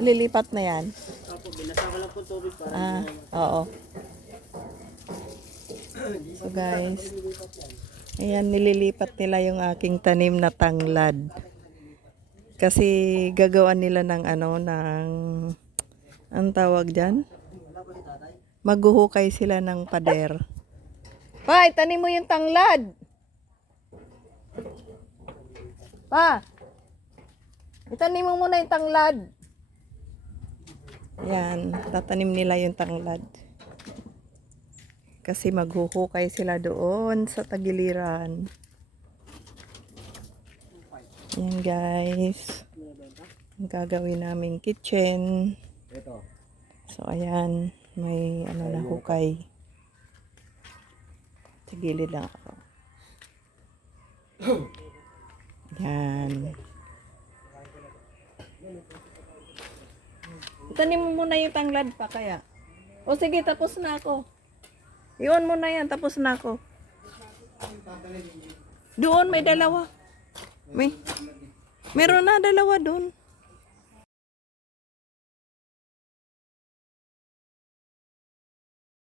lilipat na yan? Opo, binasa lang po tubig para Ah, oo. So guys, ayan nililipat nila yung aking tanim na tanglad. Kasi gagawan nila ng ano, ng, ang tawag dyan? Maghuhukay sila ng pader. Pa, itanim mo yung tanglad. Pa, itanim mo muna yung tanglad. Yan, tatanim nila yung tanglad. Kasi maghuhukay sila doon sa tagiliran. Yan guys. Ang gagawin namin kitchen. So ayan, may ano na hukay. Sa gilid lang ako. Itanim mo muna yung tanglad pa kaya. O sige, tapos na ako. Iwan mo na yan, tapos na ako. Doon, may dalawa. May. Meron na dalawa doon.